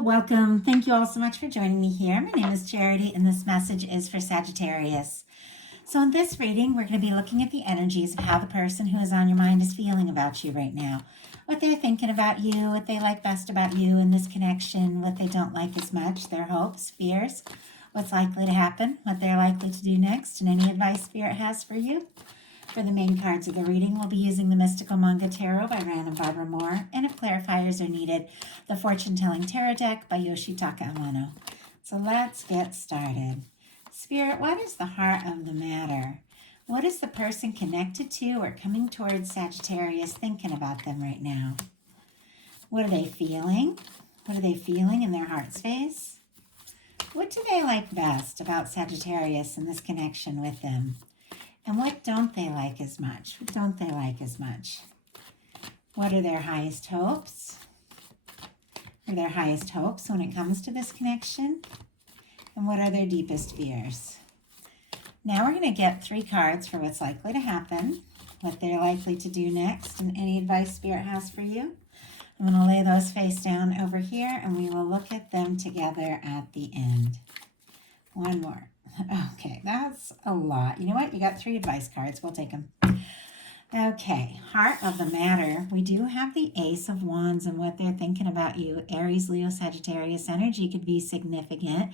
welcome. Thank you all so much for joining me here. My name is Charity, and this message is for Sagittarius. So in this reading, we're going to be looking at the energies of how the person who is on your mind is feeling about you right now. What they're thinking about you, what they like best about you in this connection, what they don't like as much, their hopes, fears, what's likely to happen, what they're likely to do next, and any advice Spirit has for you. For the main cards of the reading, we'll be using the Mystical Manga Tarot by Random Barbara Moore, and if clarifiers are needed, the Fortune Telling Tarot Deck by Yoshitaka Amano. So let's get started. Spirit, what is the heart of the matter? What is the person connected to or coming towards Sagittarius thinking about them right now? What are they feeling? What are they feeling in their heart space? What do they like best about Sagittarius and this connection with them? And what don't they like as much? What don't they like as much? What are their highest hopes? What are their highest hopes when it comes to this connection? And what are their deepest fears? Now we're going to get 3 cards for what's likely to happen, what they're likely to do next, and any advice Spirit has for you. I'm going to lay those face down over here, and we will look at them together at the end. One more. Okay, that's a lot. You know what? You got 3 advice cards. We'll take them. Okay, heart of the matter. We do have the Ace of Wands and what they're thinking about you. Aries, Leo, Sagittarius energy could be significant.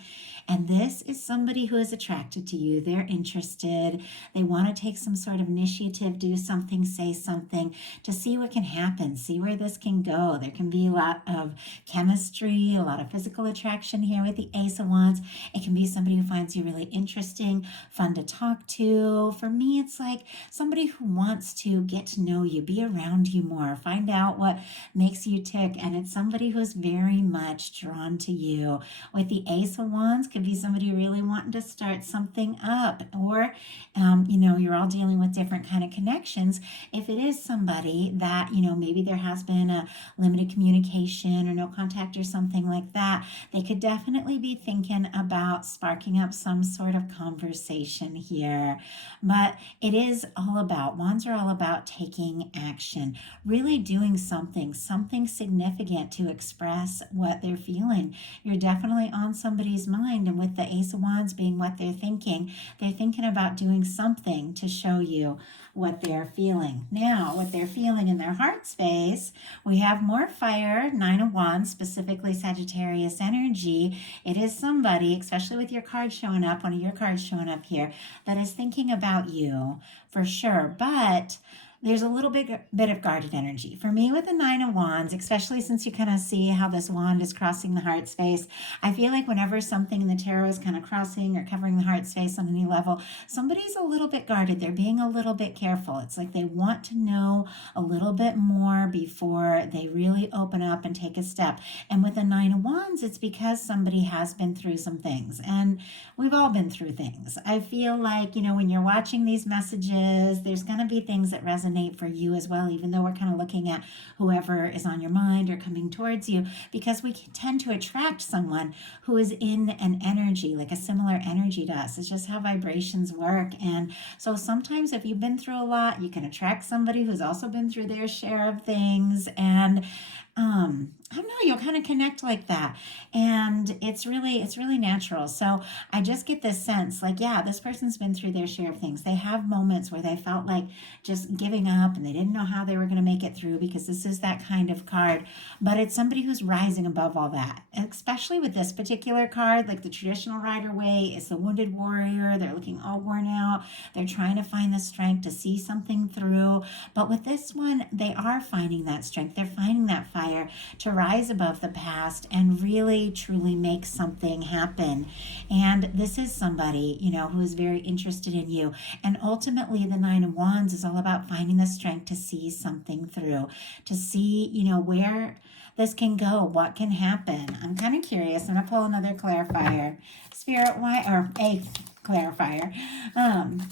And this is somebody who is attracted to you. They're interested. They want to take some sort of initiative, do something, say something to see what can happen, see where this can go. There can be a lot of chemistry, a lot of physical attraction here with the Ace of Wands. It can be somebody who finds you really interesting, fun to talk to. For me, it's like somebody who wants to get to know you, be around you more, find out what makes you tick. And it's somebody who's very much drawn to you. With the Ace of Wands, could be somebody really wanting to start something up, or you're all dealing with different kind of connections. If it is somebody that maybe there has been a limited communication or no contact or something like that, they could definitely be thinking about sparking up some sort of conversation here. But it is all about, wands are all about taking action, really doing something significant to express what they're feeling. You're definitely on somebody's mind. And with the Ace of Wands being what they're thinking about doing something to show you what they're feeling. Now, what they're feeling in their heart space, we have more fire, 9 of Wands, specifically Sagittarius energy. It is somebody, especially with your card showing up, one of your cards showing up here, that is thinking about you for sure. But there's a little bit of guarded energy. For me, with the 9 of Wands, especially since you kind of see how this wand is crossing the heart space, I feel like whenever something in the tarot is kind of crossing or covering the heart space on any level, somebody's a little bit guarded. They're being a little bit careful. It's like they want to know a little bit more before they really open up and take a step. And with the 9 of Wands, it's because somebody has been through some things. And we've all been through things. I feel like, when you're watching these messages, there's going to be things that resonate for you as well, even though we're kind of looking at whoever is on your mind or coming towards you, because we tend to attract someone who is in an energy, like a similar energy to us. It's just how vibrations work. And so sometimes if you've been through a lot, you can attract somebody who's also been through their share of things. And I don't know, you'll kind of connect like that. And it's really natural. So I just get this sense like, yeah, this person's been through their share of things. They have moments where they felt like just giving up and they didn't know how they were going to make it through, because this is that kind of card. But it's somebody who's rising above all that, especially with this particular card. Like the traditional Rider Waite is the wounded warrior. They're looking all worn out. They're trying to find the strength to see something through. But with this one, they are finding that strength. They're finding that fire to rise above the past and really truly make something happen. And this is somebody, who is very interested in you. And ultimately, the 9 of Wands is all about finding the strength to see something through, to see, where this can go, what can happen. I'm kind of curious. I'm going to pull another clarifier. Spirit, why, or a clarifier.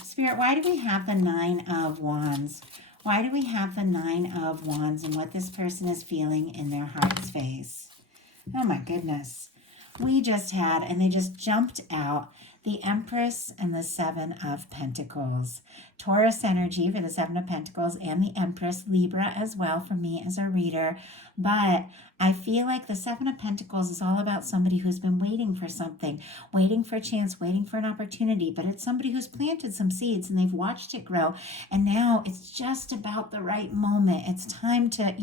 Spirit, why do we have the 9 of Wands? Why do we have the 9 of Wands and what this person is feeling in their heart space? Oh my goodness. We just had, and they just jumped out, the Empress and the Seven of Pentacles. Taurus energy for the Seven of Pentacles and the Empress, Libra as well for me as a reader. But I feel like the Seven of Pentacles is all about somebody who's been waiting for something, waiting for a chance, waiting for an opportunity. But it's somebody who's planted some seeds and they've watched it grow. And now it's just about the right moment. It's time to,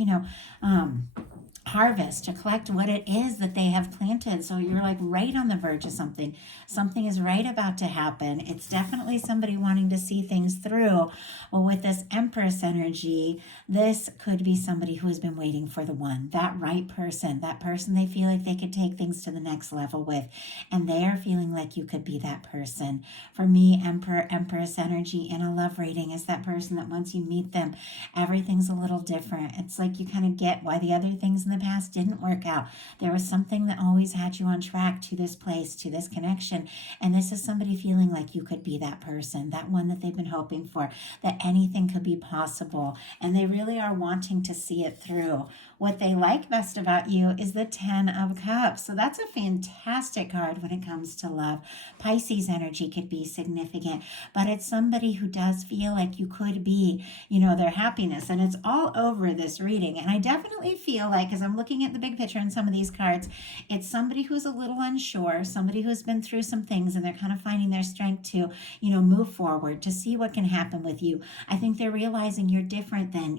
harvest, to collect what it is that they have planted. So you're like right on the verge of something. Something is right about to happen. It's definitely somebody wanting to see things through. Well, with this Empress energy, this could be somebody who has been waiting for the one, that right person, that person they feel like they could take things to the next level with. And they are feeling like you could be that person. For me, Emperor, Empress energy in a love reading is that person that once you meet them, everything's a little different. It's like you kind of get why the other things in the past didn't work out. There was something that always had you on track to this place, to this connection. And this is somebody feeling like you could be that person, that one that they've been hoping for, that anything could be possible. And they really are wanting to see it through. What they like best about you is the Ten of Cups. So that's a fantastic card when it comes to love. Pisces energy could be significant, but it's somebody who does feel like you could be, their happiness. And it's all over this reading. And I definitely feel like, as I'm looking at the big picture in some of these cards, it's somebody who's a little unsure, somebody who's been through some things and they're kind of finding their strength to, move forward, to see what can happen with you. I think they're realizing you're different than,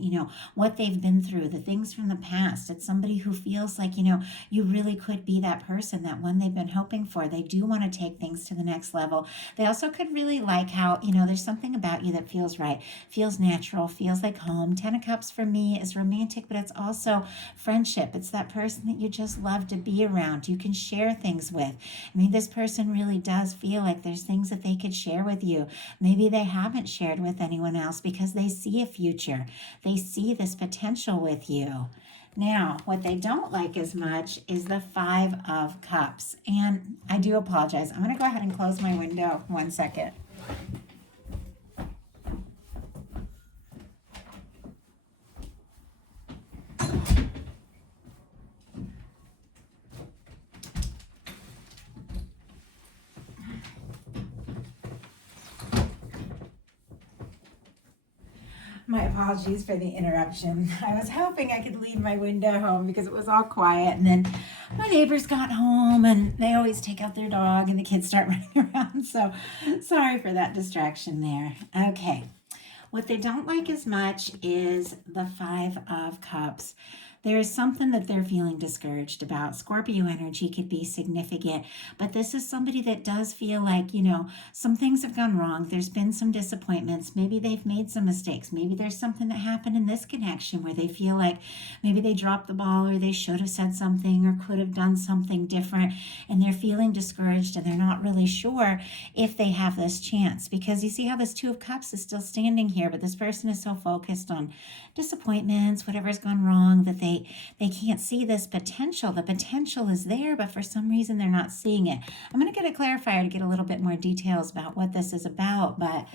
what they've been through, the things from the past. It's somebody who feels like, you really could be that person, that one they've been hoping for. They do want to take things to the next level. They also could really like how, there's something about you that feels right, feels natural, feels like home. Ten of Cups for me is romantic, but it's also friendship. It's that person that you just love to be around. You can share things with. This person really does feel like there's things that they could share with you. Maybe they haven't shared with anyone else because they see a future. They see this potential with you. Now, what they don't like as much is the Five of Cups. And I do apologize. I'm going to go ahead and close my window 1 second. My apologies for the interruption. I was hoping I could leave my window home because it was all quiet, and then my neighbors got home and they always take out their dog and the kids start running around. So sorry for that distraction there. Okay. What they don't like as much is the Five of Cups. There is something that they're feeling discouraged about. Scorpio energy could be significant, but this is somebody that does feel like, some things have gone wrong. There's been some disappointments. Maybe they've made some mistakes. Maybe there's something that happened in this connection where they feel like maybe they dropped the ball or they should have said something or could have done something different, and they're feeling discouraged and they're not really sure if they have this chance, because you see how this Two of Cups is still standing here, but this person is so focused on disappointments, whatever's gone wrong, that they can't see this potential. The potential is there, but for some reason they're not seeing it. I'm going to get a clarifier to get a little bit more details about what this is about, but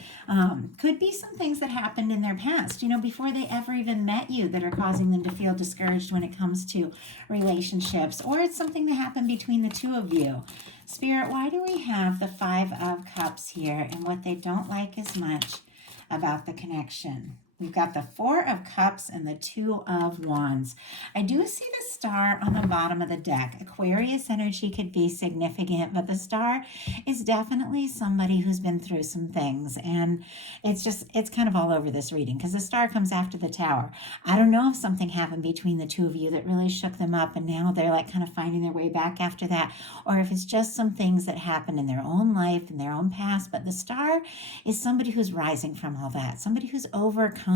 could be some things that happened in their past, before they ever even met you, that are causing them to feel discouraged when it comes to relationships, or it's something that happened between the two of you. Spirit, why do we have the Five of Cups here and what they don't like as much about the connection? We've got the Four of Cups and the Two of Wands. I do see the Star on the bottom of the deck. Aquarius energy could be significant, but the Star is definitely somebody who's been through some things. And it's kind of all over this reading because the Star comes after the Tower. I don't know if something happened between the two of you that really shook them up and now they're like kind of finding their way back after that, or if it's just some things that happened in their own life, in their own past. But the Star is somebody who's rising from all that, somebody who's overcome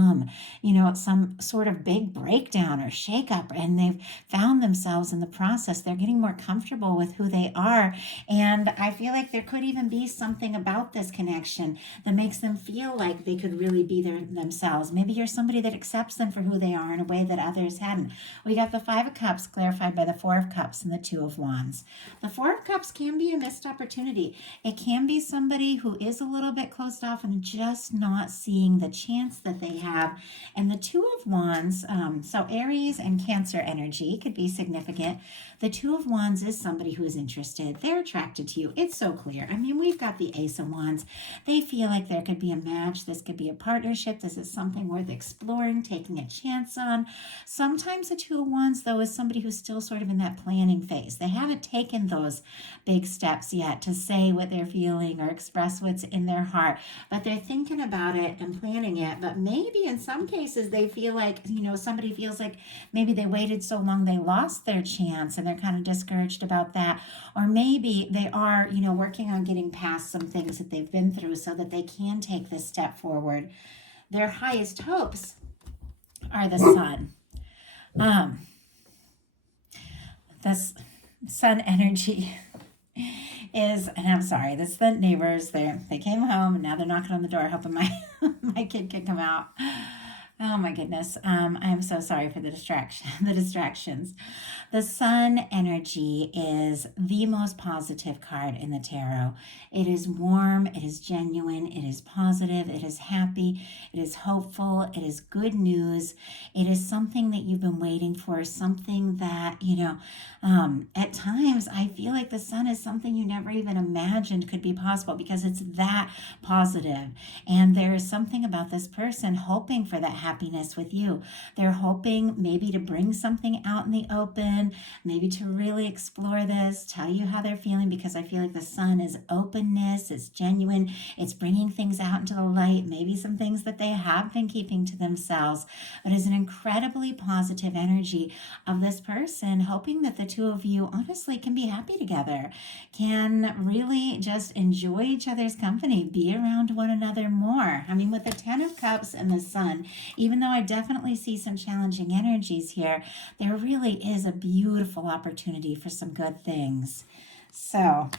some sort of big breakdown or shakeup, and they've found themselves in the process. They're getting more comfortable with who they are. And I feel like there could even be something about this connection that makes them feel like they could really be themselves. Maybe you're somebody that accepts them for who they are in a way that others hadn't. We got the Five of Cups clarified by the Four of Cups and the Two of Wands. The Four of Cups can be a missed opportunity. It can be somebody who is a little bit closed off and just not seeing the chance that they have. And the Two of Wands, so Aries and Cancer energy could be significant. The Two of Wands is somebody who is interested. They're attracted to you. It's so clear. I mean, we've got the Ace of Wands. They feel like there could be a match. This could be a partnership. This is something worth exploring, taking a chance on. Sometimes the Two of Wands, though, is somebody who's still sort of in that planning phase. They haven't taken those big steps yet to say what they're feeling or express what's in their heart, but they're thinking about it and planning it. But maybe in some cases they feel like, somebody feels like maybe they waited so long they lost their chance and they're kind of discouraged about that. Or maybe they are, working on getting past some things that they've been through so that they can take this step forward. Their highest hopes are the Sun. This Sun energy is, and I'm sorry, this is the neighbors. They came home and now they're knocking on the door hoping my kid can come out. Oh my goodness. I'm so sorry for the distractions. The Sun energy is the most positive card in the tarot. It is warm, it is genuine, it is positive, it is happy, it is hopeful, it is good news. It is something that you've been waiting for, something that, at times I feel like the Sun is something you never even imagined could be possible because it's that positive. And there is something about this person hoping for that happiness with you. They're hoping maybe to bring something out in the open, maybe to really explore this, tell you how they're feeling, because I feel like the Sun is openness, it's genuine, it's bringing things out into the light, maybe some things that they have been keeping to themselves, but is an incredibly positive energy of this person hoping that the two of you honestly can be happy together, can really just enjoy each other's company, be around one another more. I mean, with the Ten of Cups and the Sun, even though I definitely see some challenging energies here, there really is a beautiful opportunity for some good things. So,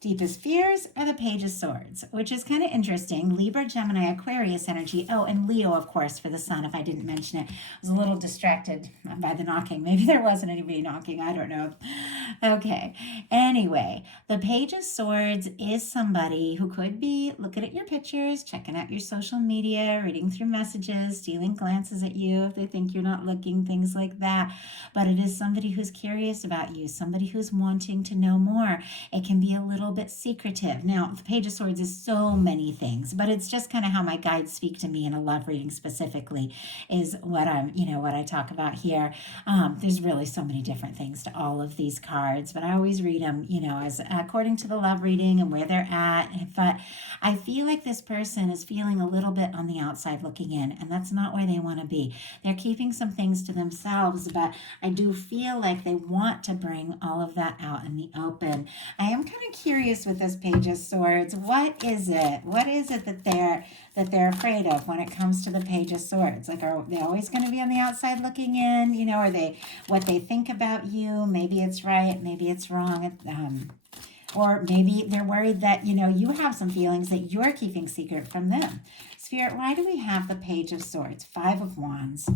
deepest fears are the Page of Swords, which is kind of interesting. Libra, Gemini, Aquarius energy. Oh, and Leo, of course, for the Sun, if I didn't mention it. I was a little distracted by the knocking. Maybe there wasn't anybody knocking. I don't know. Okay. Anyway, the Page of Swords is somebody who could be looking at your pictures, checking out your social media, reading through messages, stealing glances at you if they think you're not looking, things like that. But it is somebody who's curious about you, somebody who's wanting to know more. It can be a little bit secretive. Now, the Page of Swords is so many things, but it's just kind of how my guides speak to me in a love reading specifically is what what I talk about here. There's really so many different things to all of these cards, but I always read them, as according to the love reading and where they're at. But I feel like this person is feeling a little bit on the outside looking in, and that's not where they want to be. They're keeping some things to themselves, but I do feel like they want to bring all of that out in the open. I am kind of curious with this Page of Swords. What is it? What is it that they're afraid of when it comes to the Page of Swords? Like, are they always going to be on the outside looking in? Are they what they think about you? Maybe it's right, maybe it's wrong. Or maybe they're worried that, you have some feelings that you're keeping secret from them. Spirit, why do we have the Page of Swords? Five of Wands.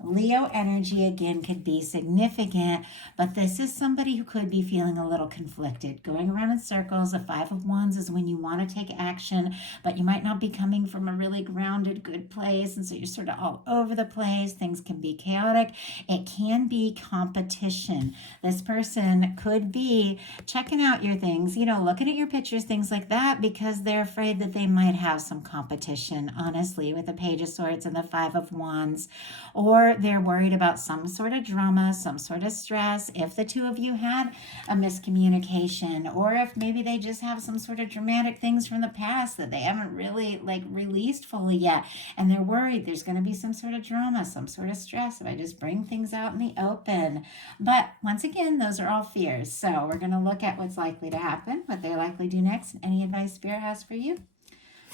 Leo energy, again, could be significant, but this is somebody who could be feeling a little conflicted, going around in circles. The Five of Wands is when you want to take action, but you might not be coming from a really grounded, good place, and so you're sort of all over the place. Things can be chaotic. It can be competition. This person could be checking out your things, looking at your pictures, things like that, because they're afraid that they might have some competition, honestly, with the Page of Swords and the Five of Wands. Or they're worried about some sort of drama, some sort of stress, if the two of you had a miscommunication, or if maybe they just have some sort of dramatic things from the past that they haven't really released fully yet, and they're worried there's going to be some sort of drama, some sort of stress if I just bring things out in the open. But once again, those are all fears. So we're going to look at what's likely to happen, what they likely do next, and any advice Spirit has for you.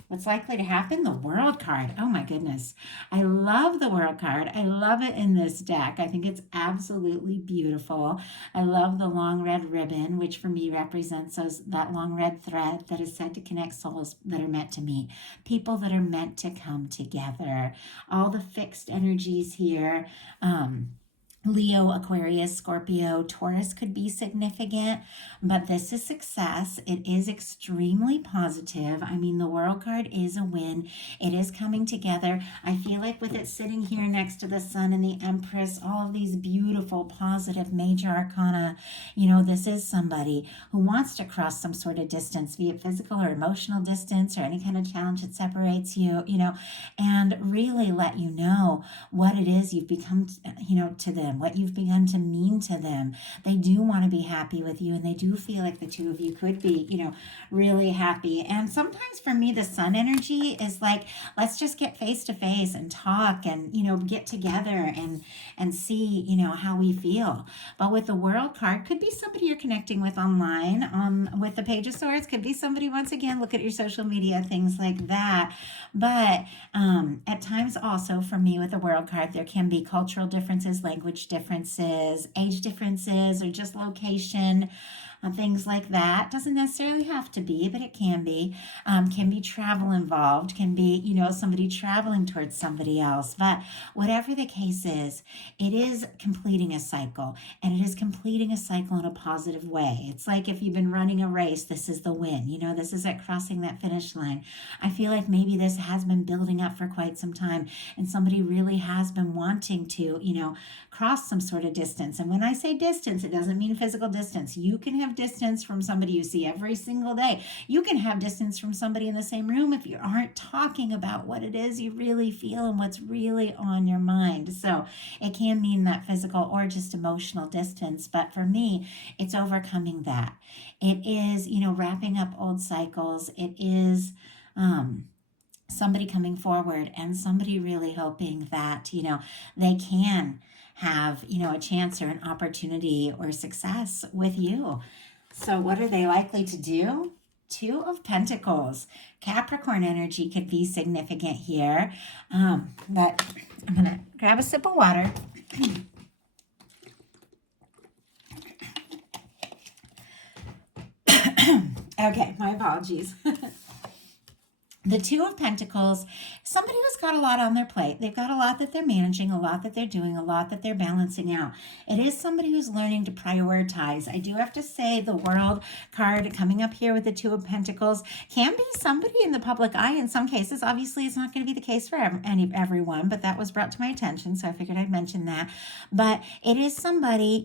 What's likely to happen? The World card. Oh my goodness. I love the World card. I love it in this deck. I think it's absolutely beautiful. I love the long red ribbon, which for me represents that long red thread that is said to connect souls that are meant to meet, people that are meant to come together. All the fixed energies here. Leo, Aquarius, Scorpio, Taurus could be significant, but this is success. It is extremely positive. I mean, the World card is a win. It is coming together. I feel like with it sitting here next to the Sun and the Empress, all of these beautiful, positive, major arcana, this is somebody who wants to cross some sort of distance, be it physical or emotional distance or any kind of challenge that separates you, and really let you know what it is you've become, to them, what you've begun to mean to them. They do want to be happy with you, and they do feel like the two of you could be, really happy. And sometimes for me, the Sun energy is like, let's just get face to face and talk and, get together and see, how we feel. But with the World card, could be somebody you're connecting with online. With the Page of Swords, could be somebody, once again, look at your social media, things like that. But at times also for me with the World card, there can be cultural differences, language differences, age differences, or just location, things like that. Doesn't necessarily have to be, but it can be. Can be travel involved, can be, somebody traveling towards somebody else. But whatever the case is, it is completing a cycle, and it is completing a cycle in a positive way. It's like if you've been running a race, this is the win. This is at crossing that finish line. I feel like maybe this has been building up for quite some time, and somebody really has been wanting to, cross some sort of distance. And when I say distance, it doesn't mean physical distance. You can have distance from somebody you see every single day. You can have distance from somebody in the same room if you aren't talking about what it is you really feel and what's really on your mind. So it can mean that physical or just emotional distance. But for me, it's overcoming that. It is, wrapping up old cycles. It is, somebody coming forward and somebody really hoping that, they can have, a chance or an opportunity or success with you. So what are they likely to do? Two of Pentacles. Capricorn energy could be significant here. But I'm going to grab a sip of water. Okay, my apologies. The Two of Pentacles, somebody who's got a lot on their plate. They've got a lot that they're managing, a lot that they're doing, a lot that they're balancing out. It is somebody who's learning to prioritize. I do have to say the World card coming up here with the Two of Pentacles can be somebody in the public eye in some cases. Obviously, it's not going to be the case for everyone, but that was brought to my attention, so I figured I'd mention that. But it is somebody,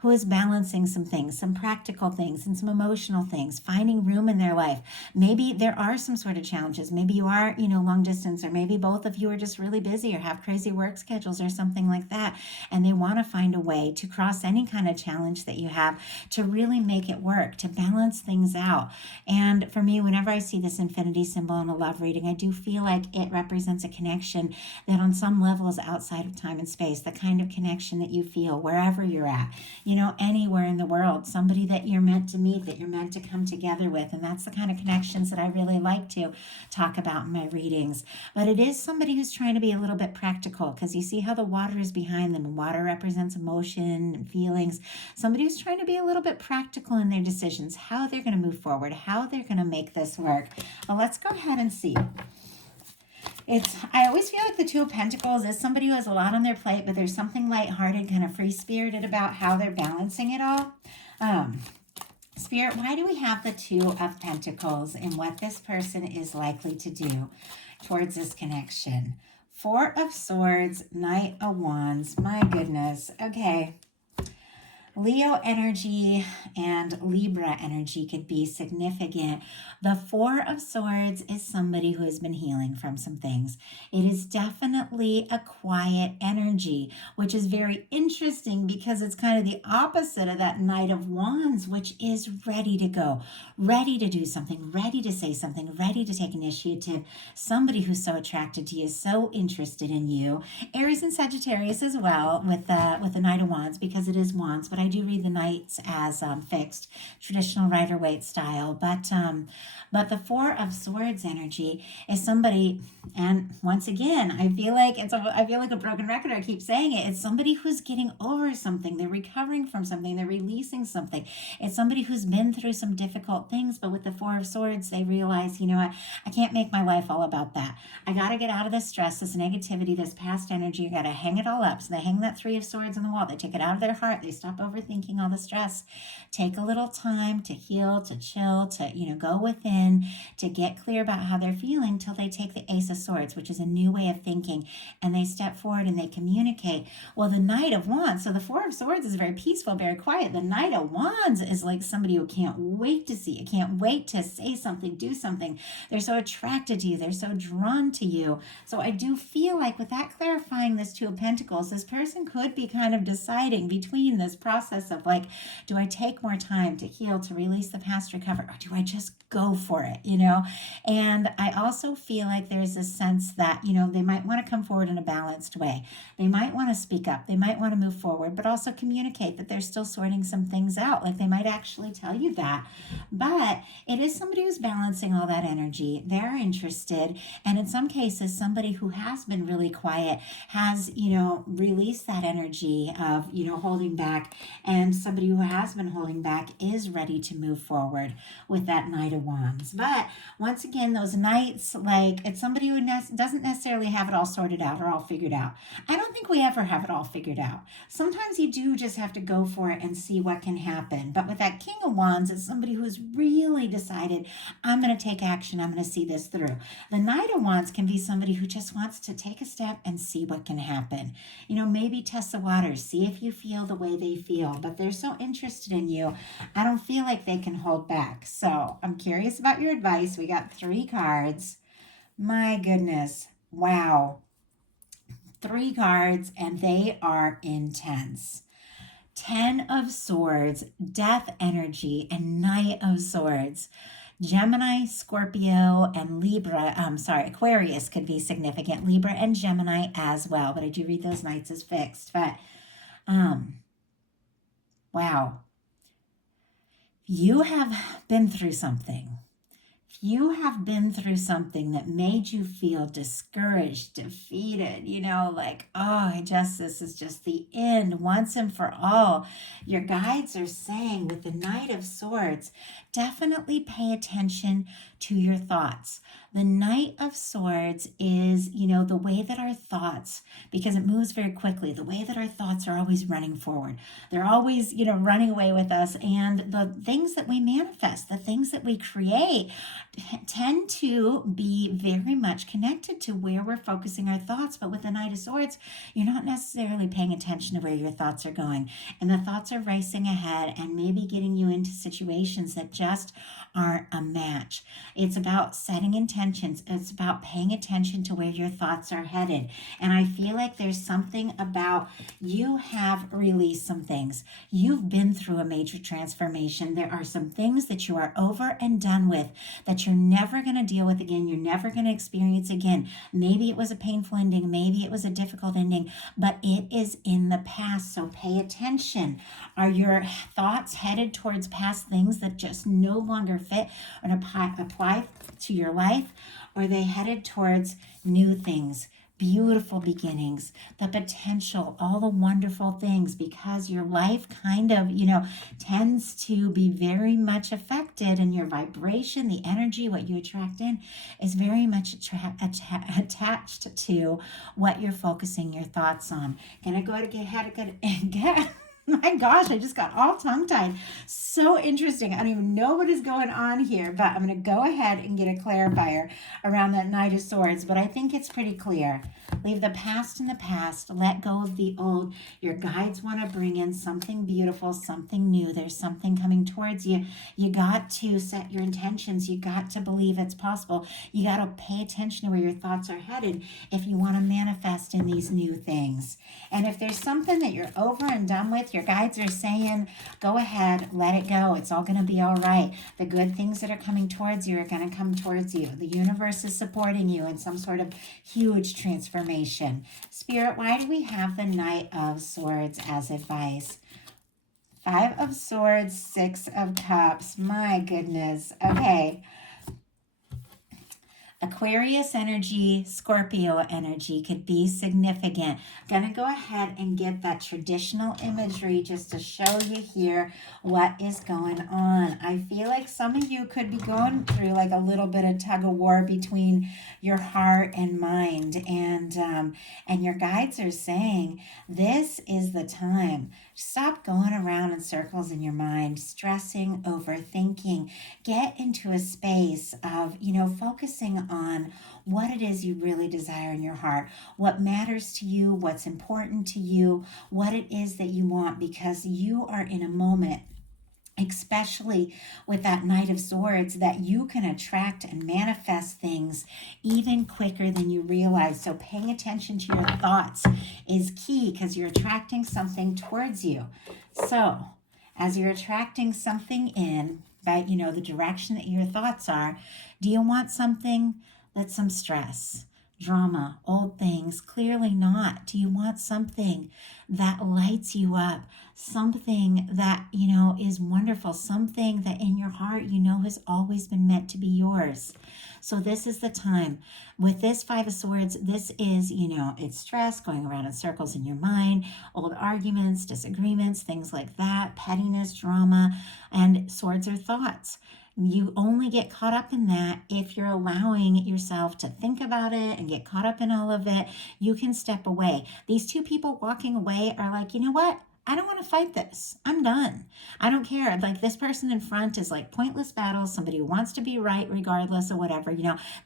who is balancing some things, some practical things and some emotional things, finding room in their life. Maybe there are some sort of challenges. Maybe you are, long distance, or maybe both of you are just really busy or have crazy work schedules or something like that. And they want to find a way to cross any kind of challenge that you have to really make it work, to balance things out. And for me, whenever I see this infinity symbol in a love reading, I do feel like it represents a connection that on some level is outside of time and space, the kind of connection that you feel wherever you're at, anywhere in the world, somebody that you're meant to meet, that you're meant to come together with. And that's the kind of connections that I really like to talk about in my readings. But it is somebody who's trying to be a little bit practical, because you see how the water is behind them, and water represents emotion and feelings. Somebody who's trying to be a little bit practical in their decisions, how they're going to move forward, how they're going to make this work. Well, let's go ahead and see. I always feel like the Two of Pentacles is somebody who has a lot on their plate, but there's something lighthearted, kind of free-spirited about how they're balancing it all. Spirit, why do we have the Two of Pentacles and what this person is likely to do towards this connection? Four of Swords, Knight of Wands. My goodness. Okay. Leo energy and Libra energy could be significant. The Four of Swords is somebody who has been healing from some things. It is definitely a quiet energy, which is very interesting because it's kind of the opposite of that Knight of Wands, which is ready to go, ready to do something, ready to say something, ready to take initiative. Somebody who's so attracted to you, so interested in you. Aries and Sagittarius as well with the Knight of Wands, because it is Wands, but I do read the Knights as fixed, traditional Rider-Waite style. But the Four of Swords energy is somebody, and once again, I feel like I feel like a broken record. I keep saying it. It's somebody who's getting over something. They're recovering from something. They're releasing something. It's somebody who's been through some difficult things, but with the Four of Swords, they realize, you know what, I can't make my life all about that. I got to get out of this stress, this negativity, this past energy. I got to hang it all up. So they hang that Three of Swords on the wall. They take it out of their heart. They stop overthinking all the stress. Take a little time to heal, to chill, to, go within, to get clear about how they're feeling till they take the Ace of Swords, which is a new way of thinking, and they step forward and they communicate. Well, the Knight of Wands, so the Four of Swords is very peaceful, very quiet. The Knight of Wands is like somebody who can't wait to see you, can't wait to say something, do something. They're so attracted to you. They're so drawn to you. So I do feel like with that clarifying this Two of Pentacles, this person could be kind of deciding between this process of like, do I take more time to heal, to release the past, recover, or do I just go for it, And I also feel like there's a sense that, they might want to come forward in a balanced way. They might want to speak up. They might want to move forward, but also communicate that they're still sorting some things out. Like they might actually tell you that. But it is somebody who's balancing all that energy. They're interested. And in some cases, somebody who has been really quiet has, released that energy of, holding back. And somebody who has been holding back is ready to move forward with that Knight of Wands. But once again, those Knights, like it's somebody who doesn't necessarily have it all sorted out or all figured out. I don't think we ever have it all figured out. Sometimes you do just have to go for it and see what can happen. But with that King of Wands, it's somebody who's really decided, I'm going to take action. I'm going to see this through. The Knight of Wands can be somebody who just wants to take a step and see what can happen. Maybe test the waters, see if you feel the way they feel. But they're so interested in you, I don't feel like they can hold back. So I'm curious about your advice. We got 3 cards. My goodness. Wow. 3 cards, and they are intense. 10 of Swords, Death energy, and Knight of Swords. Gemini, Scorpio, and Libra, Aquarius could be significant. Libra and Gemini as well, but I do read those Knights as fixed. But, wow. You have been through something. You have been through something that made you feel discouraged, defeated, this is just the end once and for all. Your guides are saying with the Knight of Swords, definitely pay attention to your thoughts. The Knight of Swords is, the way that our thoughts, because it moves very quickly, the way that our thoughts are always running forward. They're always, running away with us. And the things that we manifest, the things that we create, tend to be very much connected to where we're focusing our thoughts. But with the Knight of Swords, you're not necessarily paying attention to where your thoughts are going. And the thoughts are racing ahead and maybe getting you into situations that just aren't a match. It's about setting intentions. It's about paying attention to where your thoughts are headed. And I feel like there's something about you have released some things. You've been through a major transformation. There are some things that you are over and done with that you're never going to deal with again. You're never going to experience again. Maybe it was a painful ending. Maybe it was a difficult ending, but it is in the past. So pay attention. Are your thoughts headed towards past things that just no longer fit or apply to your life? Or are they headed towards new things, beautiful beginnings, the potential, all the wonderful things? Because your life kind of, tends to be very much affected, and your vibration, the energy, what you attract in is very much attached to what you're focusing your thoughts on. Can I go ahead and get my gosh, I just got all tongue-tied. So interesting. I don't even know what is going on here, but I'm going to go ahead and get a clarifier around that Knight of Swords, but I think it's pretty clear. Leave the past in the past. Let go of the old. Your guides want to bring in something beautiful, something new. There's something coming towards you. You got to set your intentions. You got to believe it's possible. You got to pay attention to where your thoughts are headed if you want to manifest in these new things. And if there's something that you're over and done with, your guides are saying, go ahead, let it go. It's all going to be all right. The good things that are coming towards you are going to come towards you. The universe is supporting you in some sort of huge transformation. Spirit, why do we have the Knight of Swords as advice? Five of Swords, Six of Cups. My goodness. Okay. Aquarius energy, Scorpio energy could be significant. I'm going to go ahead and get that traditional imagery just to show you here what is going on. I feel like some of you could be going through like a little bit of tug of war between your heart and mind, and your guides are saying this is the time. Stop going around in circles in your mind, stressing, overthinking. Get into a space of, focusing on what it is you really desire in your heart, what matters to you, what's important to you, what it is that you want, because you are in a moment, especially with that Knight of Swords, that you can attract and manifest things even quicker than you realize. So paying attention to your thoughts is key, because you're attracting something towards you. So as you're attracting something in by, the direction that your thoughts are, do you want something that's some stress, drama, old things? Clearly not. Do you want something that lights you up, something that, is wonderful, something that in your heart, has always been meant to be yours? So this is the time. With this Five of Swords, this is, it's stress, going around in circles in your mind, old arguments, disagreements, things like that, pettiness, drama, and swords are thoughts. You only get caught up in that if you're allowing yourself to think about it and get caught up in all of it. You can step away. These two people walking away are like, you know what? I don't want to fight this. I'm done. I don't care. Like, this person in front is like pointless battles. Somebody who wants to be right regardless of whatever.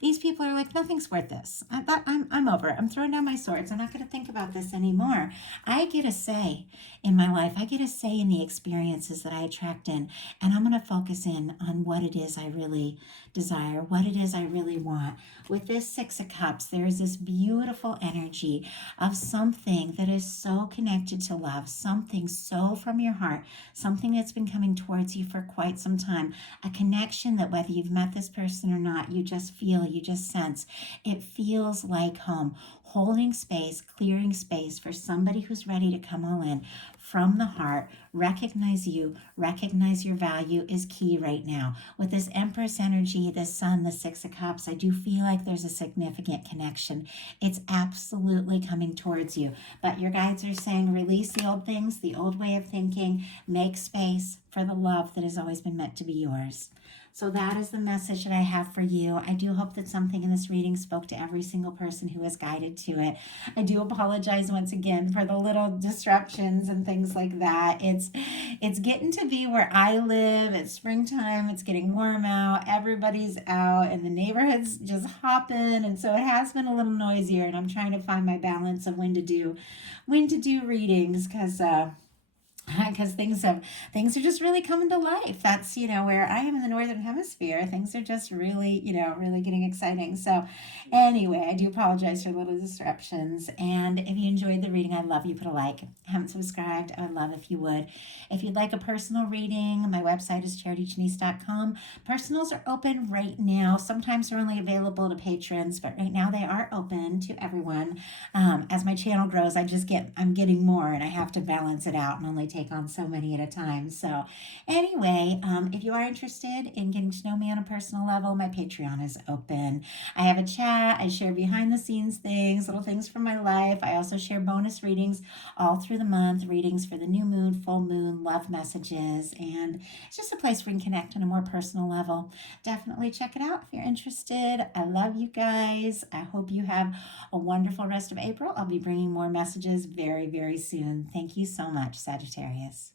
These people are like, nothing's worth this. I'm over it. I'm throwing down my swords. I'm not going to think about this anymore. I get a say in my life. I get a say in the experiences that I attract in. And I'm going to focus in on what it is I really desire, what it is I really want. With this Six of Cups, there is this beautiful energy of something that is so connected to love, something so from your heart, something that's been coming towards you for quite some time, a connection that whether you've met this person or not, you just feel, you just sense. It feels like home. Holding space, clearing space for somebody who's ready to come all in from the heart, recognize you, recognize your value is key right now. With this Empress energy, the Sun, the Six of Cups, I do feel like there's a significant connection. It's absolutely coming towards you. But your guides are saying release the old things, the old way of thinking, make space for the love that has always been meant to be yours. So that is the message that I have for you. I do hope that something in this reading spoke to every single person who was guided to it. I do apologize once again for the little disruptions and things like that. It's getting to be where I live. It's springtime. It's getting warm out. Everybody's out and the neighborhood's just hopping. And so it has been a little noisier, and I'm trying to find my balance of when to do readings, because things are just really coming to life. That's where I am in the northern hemisphere, things are just really really getting exciting. So anyway, I do apologize for little disruptions, and if you enjoyed the reading, I'd love you put a like. Haven't subscribed, I would love if you would. If you'd like a personal reading, my website is charityjanice.com. Personals are open right now. Sometimes they're only available to patrons, but right now they are open to everyone. As my channel grows, I'm getting more, and I have to balance it out and only take on so many at a time. So anyway, if you are interested in getting to know me on a personal level, my Patreon is open. I have a chat. I share behind the scenes things, little things from my life. I also share bonus readings all through the month, readings for the new moon, full moon, love messages, and it's just a place where we can connect on a more personal level. Definitely check it out if you're interested. I love you guys. I hope you have a wonderful rest of April. I'll be bringing more messages very, very soon. Thank you so much, Sagittarius.